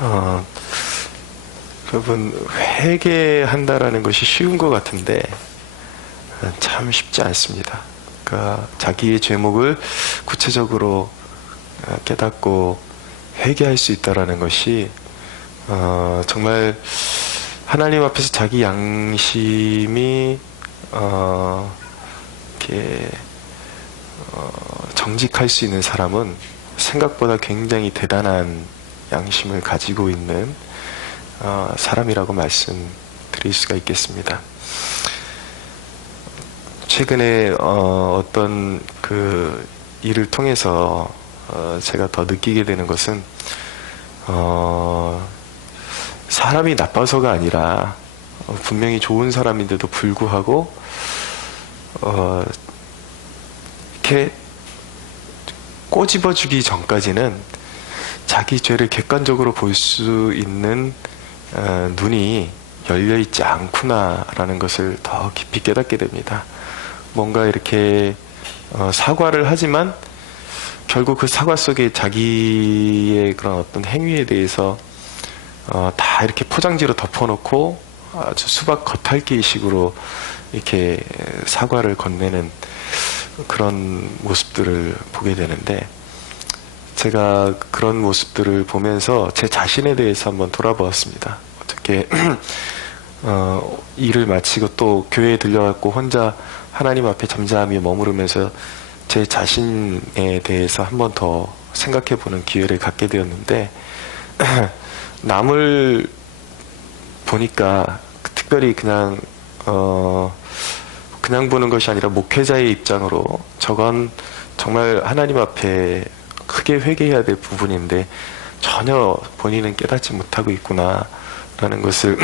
어, 여러분, 회개한다라는 것이 쉬운 것 같은데 참 쉽지 않습니다. 그러니까 자기의 죄목을 구체적으로 깨닫고 회개할 수 있다라는 것이 정말 하나님 앞에서 자기 양심이 이렇게 정직할 수 있는 사람은 생각보다 굉장히 대단한 양심을 가지고 있는 사람이라고 말씀드릴 수가 있겠습니다. 최근에 어떤 그 일을 통해서 제가 더 느끼게 되는 것은 사람이 나빠서가 아니라 분명히 좋은 사람인데도 불구하고 이렇게 꼬집어주기 전까지는 자기 죄를 객관적으로 볼 수 있는 눈이 열려있지 않구나라는 것을 더 깊이 깨닫게 됩니다. 뭔가 이렇게 사과를 하지만 결국 그 사과 속에 자기의 그런 어떤 행위에 대해서 다 이렇게 포장지로 덮어놓고 아주 수박 겉핥기식으로 이렇게 사과를 건네는 그런 모습들을 보게 되는데, 제가 그런 모습들을 보면서 제 자신에 대해서 한번 돌아보았습니다. 어떻게 일을 마치고 또 교회에 들려갖고 혼자 하나님 앞에 잠잠히 머무르면서 제 자신에 대해서 한번 더 생각해보는 기회를 갖게 되었는데, 남을 보니까 특별히 그냥 보는 것이 아니라 목회자의 입장으로 저건 정말 하나님 앞에 크게 회개해야 될 부분인데 전혀 본인은 깨닫지 못하고 있구나 라는 것을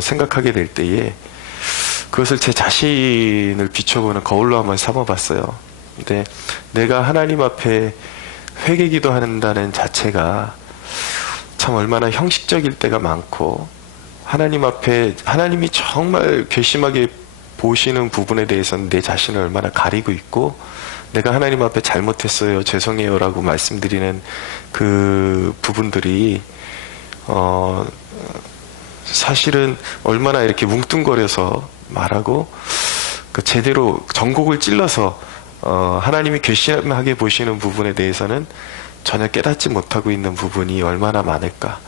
생각하게 될 때에 그것을 제 자신을 비춰보는 거울로 한번 삼아봤어요. 근데 내가 하나님 앞에 회개기도 한다는 자체가 참 얼마나 형식적일 때가 많고, 하나님 앞에 하나님이 정말 괘씸하게 보시는 부분에 대해서는 내 자신을 얼마나 가리고 있고, 내가 하나님 앞에 잘못했어요, 죄송해요 라고 말씀드리는 그 부분들이 사실은 얼마나 이렇게 뭉뚱거려서 말하고 그 제대로 전곡을 찔러서 하나님이 괘씸하게 보시는 부분에 대해서는 전혀 깨닫지 못하고 있는 부분이 얼마나 많을까.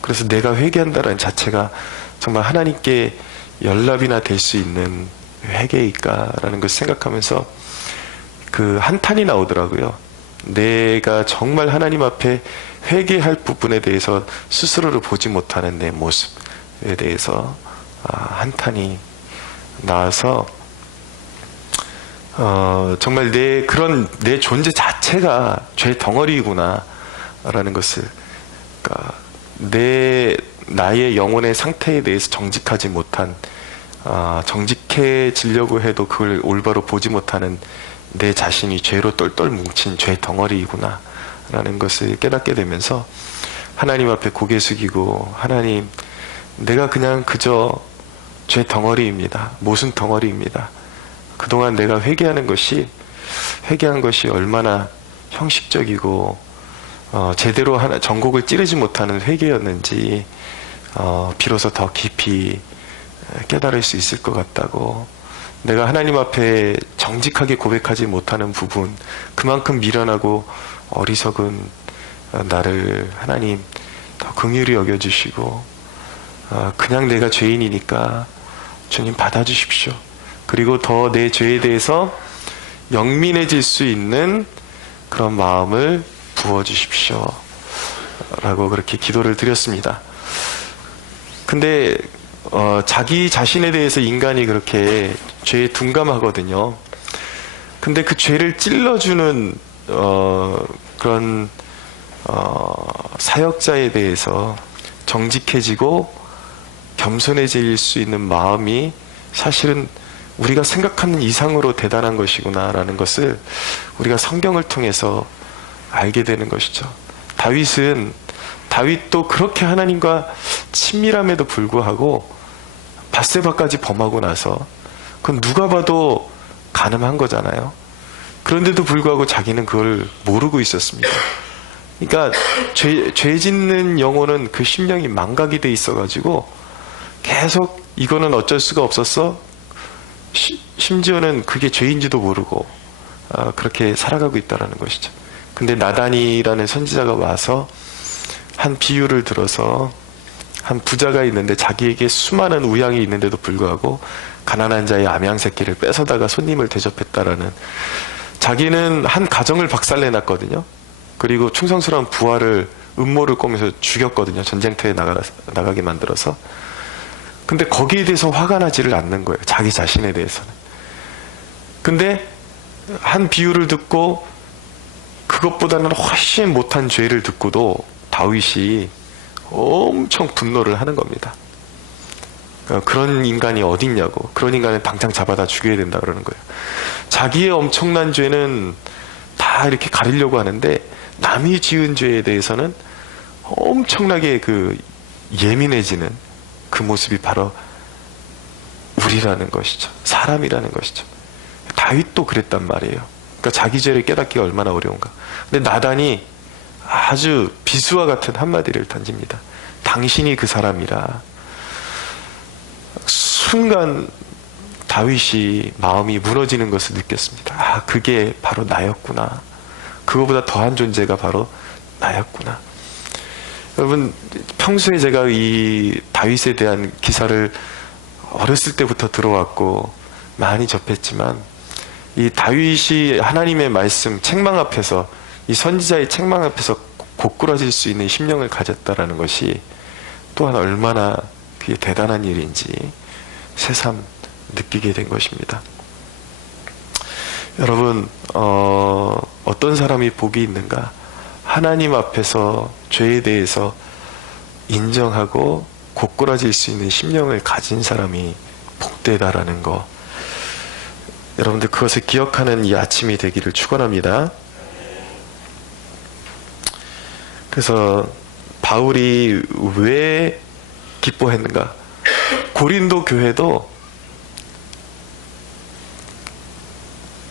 그래서 내가 회개한다는 자체가 정말 하나님께 연락이나 될 수 있는 회개일까라는 것을 생각하면서 그 한탄이 나오더라고요. 내가 정말 하나님 앞에 회개할 부분에 대해서 스스로를 보지 못하는 내 모습에 대해서 한탄이 나와서 정말 내 존재 자체가 죄 덩어리구나 라는 것을, 그러니까 나의 영혼의 상태에 대해서 정직하지 못한, 정직해지려고 해도 그걸 올바로 보지 못하는 내 자신이 죄로 똘똘 뭉친 죄 덩어리구나 라는 것을 깨닫게 되면서 하나님 앞에 고개 숙이고, 하나님, 내가 그냥 그저 죄 덩어리입니다. 모순 덩어리입니다. 그동안 내가 회개한 것이 얼마나 형식적이고 제대로 전곡을 찌르지 못하는 회개였는지 비로소 더 깊이 깨달을 수 있을 것 같다고, 내가 하나님 앞에 정직하게 고백하지 못하는 부분, 그만큼 미련하고 어리석은 나를 하나님 더 긍휼히 여겨주시고, 그냥 내가 죄인이니까 주님 받아주십시오. 그리고 더 내 죄에 대해서 영민해질 수 있는 그런 마음을 부어주십시오 라고 그렇게 기도를 드렸습니다. 근데 자기 자신에 대해서 인간이 그렇게 죄에 둔감하거든요. 근데 그 죄를 찔러주는 그런 사역자에 대해서 정직해지고 겸손해질 수 있는 마음이 사실은 우리가 생각하는 이상으로 대단한 것이구나 라는 것을 우리가 성경을 통해서 알게 되는 것이죠. 다윗도 그렇게 하나님과 친밀함에도 불구하고 밧세바까지 범하고 나서 그건 누가 봐도 가늠한 거잖아요. 그런데도 불구하고 자기는 그걸 모르고 있었습니다. 그러니까 죄 짓는 영혼은 그 심령이 망각이 돼 있어가지고 계속 이거는 어쩔 수가 없었어. 심지어는 그게 죄인지도 모르고 그렇게 살아가고 있다는 것이죠. 근데 나단이라는 선지자가 와서 한 비유를 들어서 한 부자가 있는데 자기에게 수많은 우양이 있는데도 불구하고 가난한 자의 암양 새끼를 뺏어다가 손님을 대접했다라는, 자기는 한 가정을 박살내놨거든요. 그리고 충성스러운 부하를 음모를 꾸면서 죽였거든요. 전쟁터에 나가게 만들어서. 근데 거기에 대해서 화가 나지를 않는 거예요. 자기 자신에 대해서는. 근데 한 비유를 듣고 그것보다는 훨씬 못한 죄를 듣고도 다윗이 엄청 분노를 하는 겁니다. 그런 인간이 어딨냐고. 그런 인간은 당장 잡아다 죽여야 된다 그러는 거예요. 자기의 엄청난 죄는 다 이렇게 가리려고 하는데 남이 지은 죄에 대해서는 엄청나게 예민해지는 그 모습이 바로 우리라는 것이죠. 사람이라는 것이죠. 다윗도 그랬단 말이에요. 그러니까 자기 죄를 깨닫기가 얼마나 어려운가. 근데 나단이 아주 비수와 같은 한마디를 던집니다. 당신이 그 사람이라. 순간 다윗이 마음이 무너지는 것을 느꼈습니다. 그게 바로 나였구나. 그거보다 더한 존재가 바로 나였구나. 여러분, 평소에 제가 이 다윗에 대한 기사를 어렸을 때부터 들어왔고 많이 접했지만, 이 다윗이 하나님의 말씀 책망 앞에서, 이 선지자의 책망 앞에서 고꾸라질 수 있는 심령을 가졌다라는 것이 또한 얼마나 그게 대단한 일인지 새삼 느끼게 된 것입니다. 여러분, 어떤 사람이 복이 있는가? 하나님 앞에서 죄에 대해서 인정하고 고꾸라질 수 있는 심령을 가진 사람이 복되다라는 거, 여러분들 그것을 기억하는 이 아침이 되기를 축원합니다. 그래서 바울이 왜 기뻐했는가? 고린도 교회도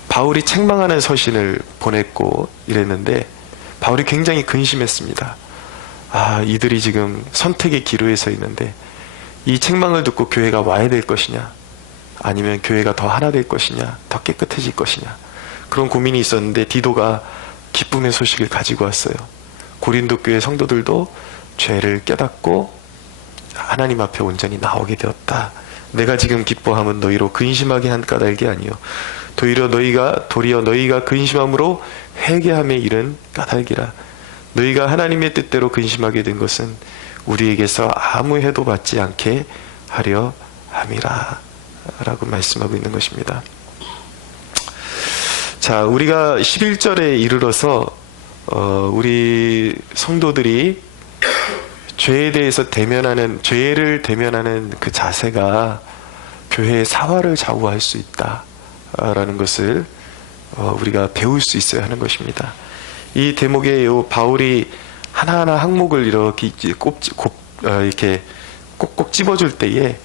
바울이 책망하는 서신을 보냈고 이랬는데 바울이 굉장히 근심했습니다. 이들이 지금 선택의 기로에 서 있는데 이 책망을 듣고 교회가 와야 될 것이냐, 아니면 교회가 더 하나 될 것이냐, 더 깨끗해질 것이냐, 그런 고민이 있었는데 디도가 기쁨의 소식을 가지고 왔어요. 고린도 교회 성도들도 죄를 깨닫고 하나님 앞에 온전히 나오게 되었다. 내가 지금 기뻐함은 너희로 근심하게 한 까닭이 아니요 도리어 너희가 근심함으로 회개함에 이른 까닭이라. 너희가 하나님의 뜻대로 근심하게 된 것은 우리에게서 아무 해도 받지 않게 하려 함이라 라고 말씀하고 있는 것입니다. 자, 우리가 11절에 이르러서 우리 성도들이 죄를 대면하는 그 자세가 교회의 사활을 좌우할 수 있다라는 것을 우리가 배울 수 있어야 하는 것입니다. 이 대목에 바울이 하나하나 항목을 이렇게 꼭꼭 찝어줄 때에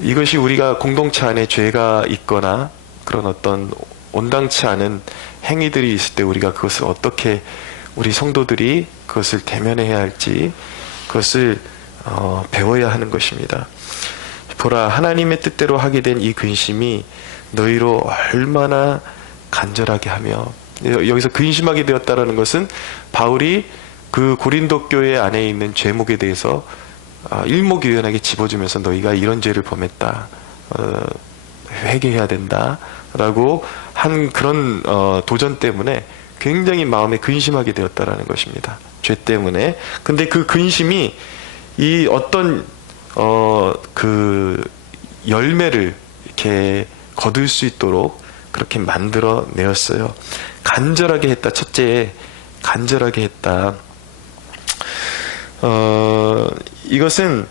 이것이 우리가 공동체 안에 죄가 있거나 그런 어떤 온당치 않은 행위들이 있을 때 우리가 그것을 어떻게 우리 성도들이 그것을 대면해야 할지 그것을 배워야 하는 것입니다. 보라, 하나님의 뜻대로 하게 된 이 근심이 너희로 얼마나 간절하게 하며, 여기서 근심하게 되었다라는 것은 바울이 그 고린도 교회 안에 있는 죄목에 대해서 일목요연하게 짚어주면서 너희가 이런 죄를 범했다, 회개해야 된다 라고 한 그런 도전 때문에 굉장히 마음에 근심하게 되었다라는 것입니다. 죄 때문에. 근데 그 근심이 이 어떤 그 열매를 이렇게 거둘 수 있도록 그렇게 만들어 내었어요. 간절하게 했다. 첫째, 간절하게 했다. 이것은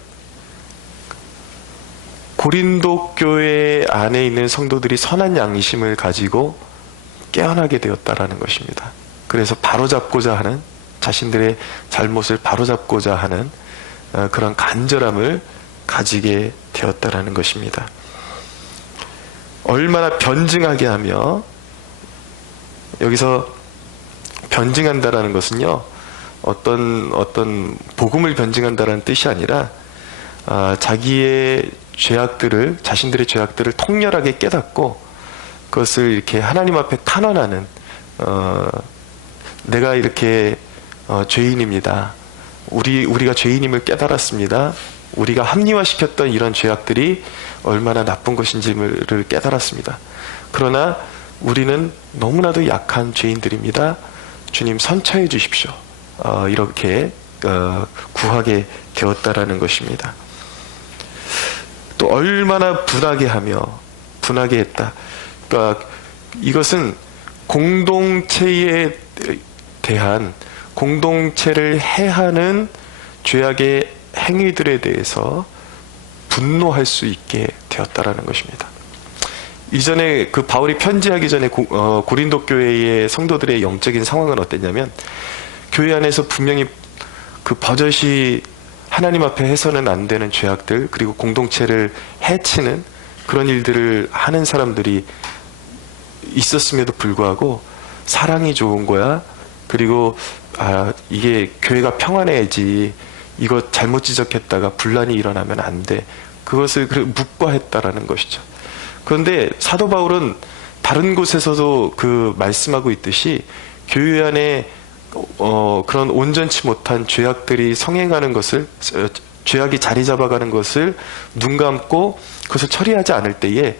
고린도 교회 안에 있는 성도들이 선한 양심을 가지고 깨어나게 되었다라는 것입니다. 그래서 바로잡고자 하는, 자신들의 잘못을 바로잡고자 하는 그런 간절함을 가지게 되었다라는 것입니다. 얼마나 변증하게 하며, 여기서 변증한다라는 것은요, 어떤 복음을 변증한다는 뜻이 아니라 자기의 죄악들을, 자신들의 죄악들을 통렬하게 깨닫고 그것을 이렇게 하나님 앞에 탄원하는, 내가 이렇게 죄인입니다. 우리가 죄인임을 깨달았습니다. 우리가 합리화시켰던 이런 죄악들이 얼마나 나쁜 것인지를 깨달았습니다. 그러나 우리는 너무나도 약한 죄인들입니다. 주님 선처해 주십시오. 이렇게 구하게 되었다라는 것입니다. 또 얼마나 분하게 했다. 그러니까 이것은 공동체에 대한, 공동체를 해하는 죄악의 행위들에 대해서 분노할 수 있게 되었다라는 것입니다. 이전에 그 바울이 편지하기 전에 고린도 교회의 성도들의 영적인 상황은 어땠냐면, 교회 안에서 분명히 그 버젓이 하나님 앞에 해서는 안 되는 죄악들, 그리고 공동체를 해치는 그런 일들을 하는 사람들이 있었음에도 불구하고 사랑이 좋은 거야. 그리고 이게 교회가 평안해야지, 이거 잘못 지적했다가 분란이 일어나면 안 돼. 그것을 묵과했다라는 것이죠. 그런데 사도 바울은 다른 곳에서도 그 말씀하고 있듯이 교회 안에 그런 온전치 못한 죄악들이 성행하는 것을, 죄악이 자리 잡아가는 것을 눈 감고 그것을 처리하지 않을 때에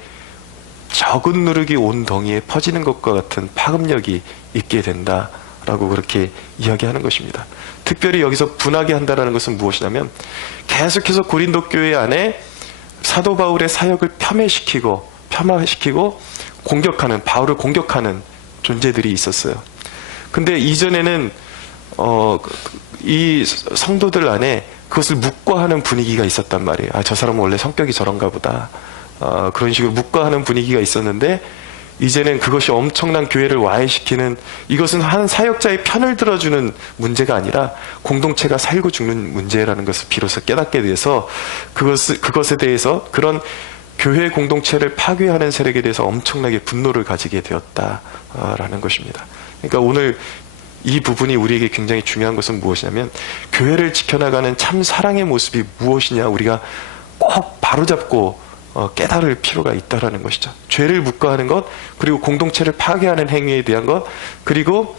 적은 누룩이 온 덩이에 퍼지는 것과 같은 파급력이 있게 된다라고 그렇게 이야기하는 것입니다. 특별히 여기서 분하게 한다라는 것은 무엇이냐면, 계속해서 고린도 교회 안에 사도 바울의 사역을 폄하시키고 공격하는, 바울을 공격하는 존재들이 있었어요. 근데 이전에는 이 성도들 안에 그것을 묵과하는 분위기가 있었단 말이에요. 저 사람은 원래 성격이 저런가 보다. 그런 식으로 묵과하는 분위기가 있었는데, 이제는 그것이 엄청난 교회를 와해시키는, 이것은 한 사역자의 편을 들어주는 문제가 아니라 공동체가 살고 죽는 문제라는 것을 비로소 깨닫게 돼서 그것에 대해서, 그런 교회 공동체를 파괴하는 세력에 대해서 엄청나게 분노를 가지게 되었다라는 것입니다. 그러니까 오늘 이 부분이 우리에게 굉장히 중요한 것은 무엇이냐면, 교회를 지켜나가는 참 사랑의 모습이 무엇이냐, 우리가 꼭 바로잡고 깨달을 필요가 있다라는 것이죠. 죄를 묵과하는 것, 그리고 공동체를 파괴하는 행위에 대한 것, 그리고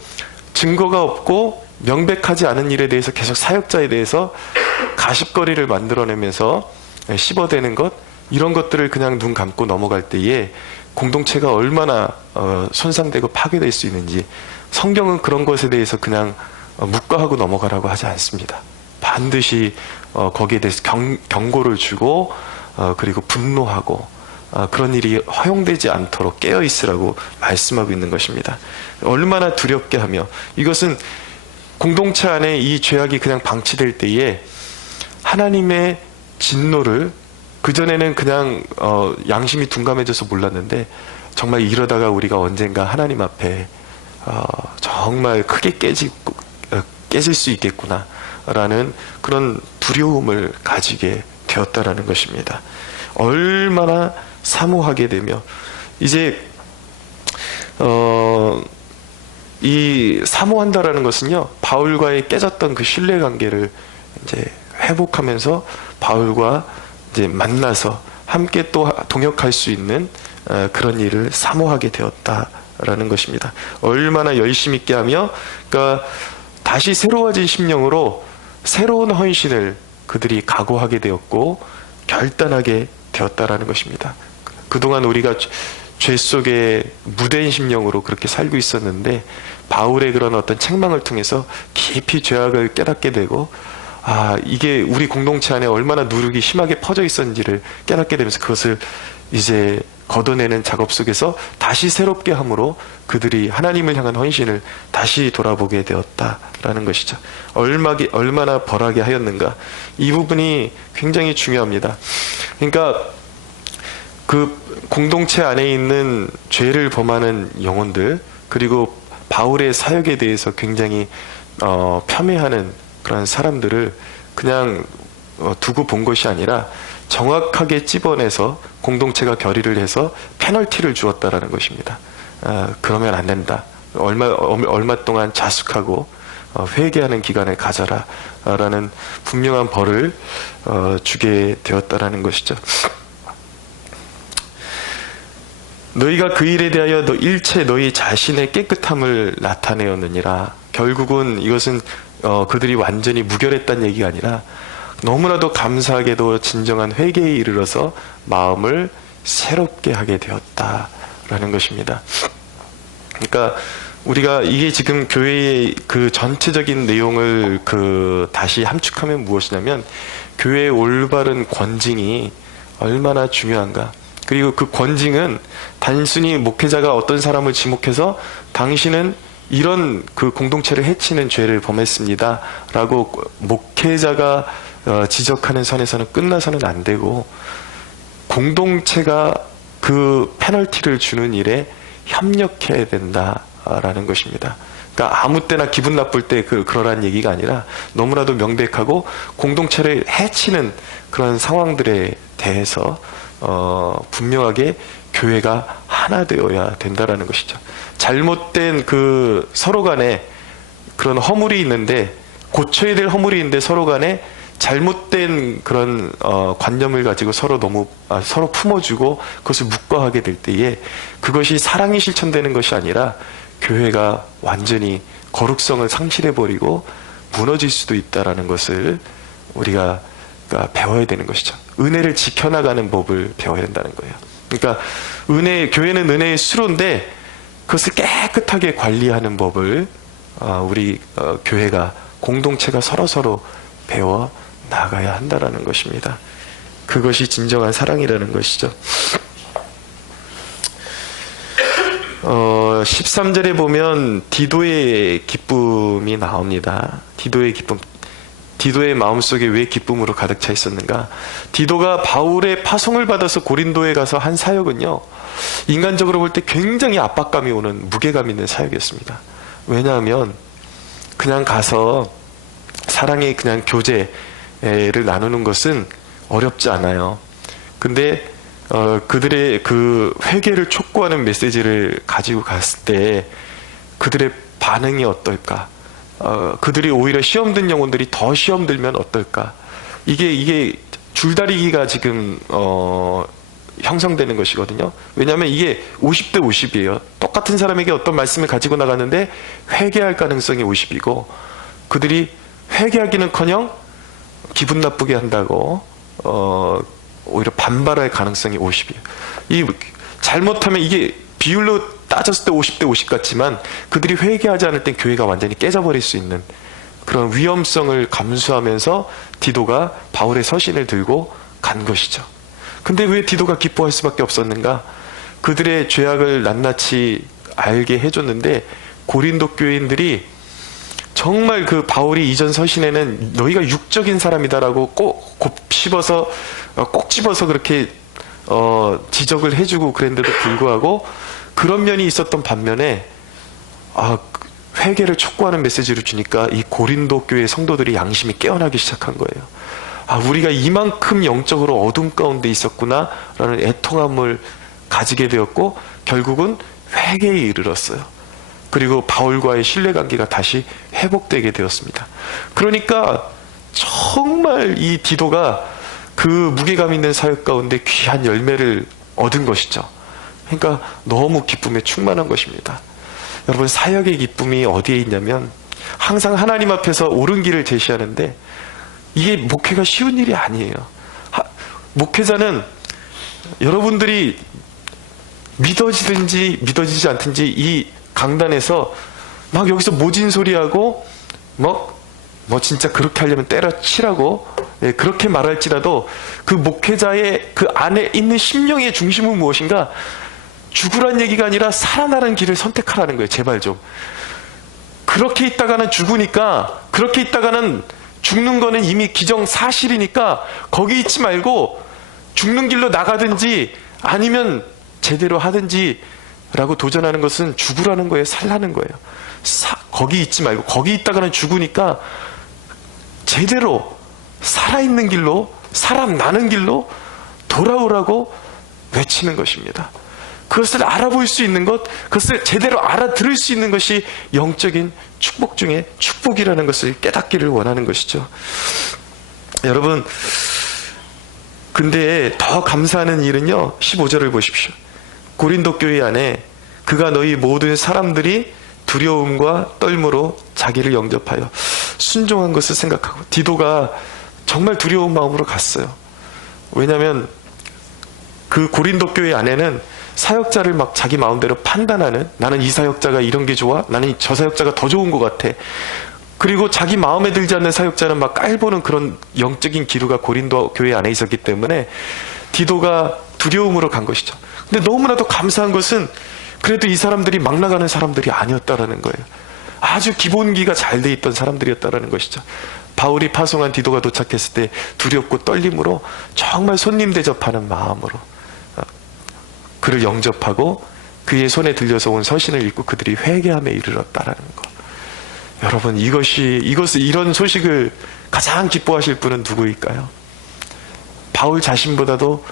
증거가 없고 명백하지 않은 일에 대해서 계속 사역자에 대해서 가십거리를 만들어내면서 씹어대는 것, 이런 것들을 그냥 눈 감고 넘어갈 때에 공동체가 얼마나 손상되고 파괴될 수 있는지, 성경은 그런 것에 대해서 그냥 묵과하고 넘어가라고 하지 않습니다. 반드시 거기에 대해서 경고를 주고, 그리고 분노하고, 그런 일이 허용되지 않도록 깨어있으라고 말씀하고 있는 것입니다. 얼마나 두렵게 하며, 이것은 공동체 안에 이 죄악이 그냥 방치될 때에 하나님의 진노를, 그전에는 그냥 양심이 둔감해져서 몰랐는데, 정말 이러다가 우리가 언젠가 하나님 앞에 정말 크게 깨질 수 있겠구나 라는 그런 두려움을 가지게 되었다라는 것입니다. 얼마나 사모하게 되며, 이제 이 사모한다라는 것은요, 바울과의 깨졌던 그 신뢰관계를 이제 회복하면서 바울과 이제 만나서 함께 또 동역할 수 있는 그런 일을 사모하게 되었다라는 것입니다. 얼마나 열심 있게 하며, 그러니까 다시 새로워진 심령으로 새로운 헌신을 그들이 각오하게 되었고 결단하게 되었다라는 것입니다. 그동안 우리가 죄 속에 무대인 심령으로 그렇게 살고 있었는데, 바울의 그런 어떤 책망을 통해서 깊이 죄악을 깨닫게 되고, 이게 우리 공동체 안에 얼마나 누룩이 심하게 퍼져 있었는지를 깨닫게 되면서 그것을 이제 걷어내는 작업 속에서 다시 새롭게 함으로 그들이 하나님을 향한 헌신을 다시 돌아보게 되었다라는 것이죠. 얼마나 벌하게 하였는가. 이 부분이 굉장히 중요합니다. 그러니까 그 공동체 안에 있는 죄를 범하는 영혼들, 그리고 바울의 사역에 대해서 굉장히 폄훼하는 그런 사람들을 그냥 두고 본 것이 아니라 정확하게 찝어내서 공동체가 결의를 해서 페널티를 주었다라는 것입니다. 그러면 안 된다. 얼마 동안 자숙하고 회개하는 기간을 가져라 라는 분명한 벌을 주게 되었다라는 것이죠. 너희가 그 일에 대하여 일체 너희 자신의 깨끗함을 나타내었느니라. 결국은 이것은 그들이 완전히 무결했다는 얘기가 아니라 너무나도 감사하게도 진정한 회개에 이르러서 마음을 새롭게 하게 되었다라는 것입니다. 그러니까 우리가 이게 지금 교회의 그 전체적인 내용을 다시 함축하면 무엇이냐면, 교회의 올바른 권징이 얼마나 중요한가. 그리고 그 권징은 단순히 목회자가 어떤 사람을 지목해서 당신은 이런 그 공동체를 해치는 죄를 범했습니다 라고 목회자가 지적하는 선에서는 끝나서는 안 되고, 공동체가 그 페널티를 주는 일에 협력해야 된다라는 것입니다. 그러니까 아무 때나 기분 나쁠 때 그러라는 얘기가 아니라 너무나도 명백하고 공동체를 해치는 그런 상황들에 대해서 분명하게 교회가 하나 되어야 된다라는 것이죠. 잘못된 서로 간에 그런 허물이 있는데, 고쳐야 될 허물이 있는데 서로 간에 잘못된 그런 관념을 가지고 서로 품어주고 그것을 묵과하게 될 때에 그것이 사랑이 실천되는 것이 아니라 교회가 완전히 거룩성을 상실해버리고 무너질 수도 있다라는 것을 우리가 배워야 되는 것이죠. 은혜를 지켜나가는 법을 배워야 된다는 거예요. 그러니까 교회는 은혜의 수로인데 그것을 깨끗하게 관리하는 법을 우리 교회가, 공동체가 서로 배워 나가야 한다라는 것입니다. 그것이 진정한 사랑이라는 것이죠. 13절에 보면 디도의 기쁨이 나옵니다. 디도의 기쁨. 디도의 마음속에 왜 기쁨으로 가득 차 있었는가? 디도가 바울의 파송을 받아서 고린도에 가서 한 사역은요, 인간적으로 볼 때 굉장히 압박감이 오는, 무게감 있는 사역이었습니다. 왜냐하면 그냥 가서 사랑의 그냥 교제를 나누는 것은 어렵지 않아요. 근데 그들의 그 회개를 촉구하는 메시지를 가지고 갔을 때 그들의 반응이 어떨까? 그들이 오히려 시험 든 영혼들이 더 시험 들면 어떨까? 이게 줄다리기가 지금 형성되는 것이거든요. 왜냐하면 이게 50대 50이에요. 똑같은 사람에게 어떤 말씀을 가지고 나갔는데 회개할 가능성이 50이고, 그들이 회개하기는커녕 기분 나쁘게 한다고 오히려 반발할 가능성이 50이에요. 잘못하면 이게 비율로 따졌을 때 50대 50 같지만 그들이 회개하지 않을 땐 교회가 완전히 깨져버릴 수 있는 그런 위험성을 감수하면서 디도가 바울의 서신을 들고 간 것이죠. 근데 왜 디도가 기뻐할 수밖에 없었는가? 그들의 죄악을 낱낱이 알게 해줬는데, 고린도 교인들이 정말 그 바울이 이전 서신에는 너희가 육적인 사람이다라고 꼭 집어서 그렇게 지적을 해주고 그랬는데도 불구하고 그런 면이 있었던 반면에 회개를 촉구하는 메시지를 주니까 이 고린도 교회 성도들이 양심이 깨어나기 시작한 거예요. 우리가 이만큼 영적으로 어둠 가운데 있었구나 라는 애통함을 가지게 되었고, 결국은 회개에 이르렀어요. 그리고 바울과의 신뢰관계가 다시 회복되게 되었습니다. 그러니까 정말 이 디도가 그 무게감 있는 사역 가운데 귀한 열매를 얻은 것이죠. 그러니까 너무 기쁨에 충만한 것입니다. 여러분, 사역의 기쁨이 어디에 있냐면 항상 하나님 앞에서 옳은 길을 제시하는데, 이게 목회가 쉬운 일이 아니에요. 목회자는 여러분들이 믿어지든지 믿어지지 않든지 이 강단에서 막 여기서 모진 소리하고 진짜 그렇게 하려면 때려치라고 그렇게 말할지라도 그 목회자의 그 안에 있는 심령의 중심은 무엇인가? 죽으란 얘기가 아니라 살아나는 길을 선택하라는 거예요. 제발 좀. 그렇게 있다가는 죽으니까, 그렇게 있다가는 죽는 거는 이미 기정사실이니까 거기 있지 말고 죽는 길로 나가든지 아니면 제대로 하든지 라고 도전하는 것은 죽으라는 거예요? 살라는 거예요? 거기 있지 말고, 거기 있다가는 죽으니까 제대로 살아있는 길로, 사람 나는 길로 돌아오라고 외치는 것입니다. 그것을 알아볼 수 있는 것, 그것을 제대로 알아들을 수 있는 것이 영적인 축복 중에 축복이라는 것을 깨닫기를 원하는 것이죠. 여러분, 근데 더 감사하는 일은요, 15절을 보십시오. 고린도 교회 안에 그가 너희 모든 사람들이 두려움과 떨므로 자기를 영접하여 순종한 것을 생각하고, 디도가 정말 두려운 마음으로 갔어요. 왜냐하면 그 고린도 교회 안에는 사역자를 막 자기 마음대로 판단하는, 나는 이 사역자가 이런 게 좋아, 나는 저 사역자가 더 좋은 것 같아, 그리고 자기 마음에 들지 않는 사역자는 막 깔보는 그런 영적인 기류가 고린도 교회 안에 있었기 때문에 디도가 두려움으로 간 것이죠. 근데 너무나도 감사한 것은 그래도 이 사람들이 막 나가는 사람들이 아니었다라는 거예요. 아주 기본기가 잘 돼 있던 사람들이었다라는 것이죠. 바울이 파송한 디도가 도착했을 때 두렵고 떨림으로 정말 손님 대접하는 마음으로 그를 영접하고 그의 손에 들려서 온 서신을 읽고 그들이 회개함에 이르렀다라는 것. 여러분, 이런 소식을 가장 기뻐하실 분은 누구일까요? 바울 자신보다도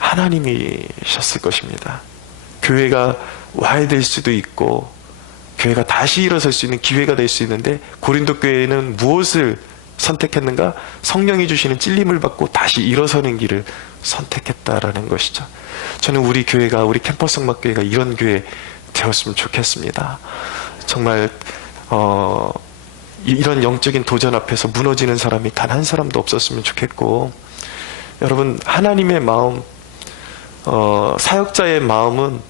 하나님이셨을 것입니다. 교회가 와야 될 수도 있고 교회가 다시 일어설 수 있는 기회가 될 수 있는데, 고린도 교회는 무엇을 선택했는가? 성령이 주시는 찔림을 받고 다시 일어서는 길을 선택했다라는 것이죠. 저는 우리 교회가, 우리 캠퍼스 성막교회가 이런 교회 되었으면 좋겠습니다. 정말 이런 영적인 도전 앞에서 무너지는 사람이 단 한 사람도 없었으면 좋겠고, 여러분, 하나님의 마음, 사역자의 마음은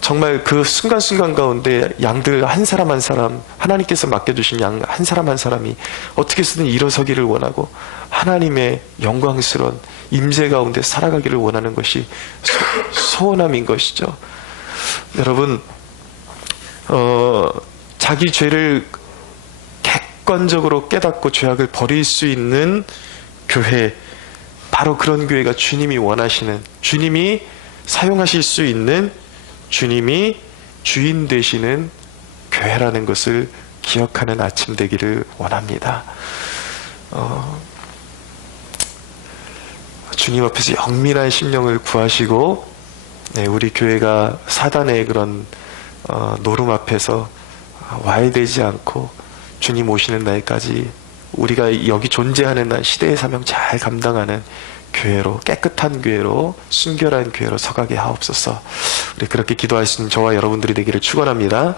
정말 그 순간순간 가운데 양들 한 사람 한 사람, 하나님께서 맡겨주신 양 한 사람 한 사람이 어떻게 쓰든 일어서기를 원하고 하나님의 영광스러운 임재 가운데 살아가기를 원하는 것이 소원함인 것이죠. 여러분, 자기 죄를 객관적으로 깨닫고 죄악을 버릴 수 있는 교회, 바로 그런 교회가 주님이 원하시는, 주님이 사용하실 수 있는, 주님이 주인 되시는 교회라는 것을 기억하는 아침 되기를 원합니다. 주님 앞에서 영민한 심령을 구하시고, 우리 교회가 사단의 그런 노름 앞에서 와야 되지 않고 주님 오시는 날까지 우리가 여기 존재하는 날 시대의 사명 잘 감당하는 교회로, 깨끗한 교회로, 순결한 교회로 서가게 하옵소서. 우리 그렇게 기도할 수 있는 저와 여러분들이 되기를 축원합니다.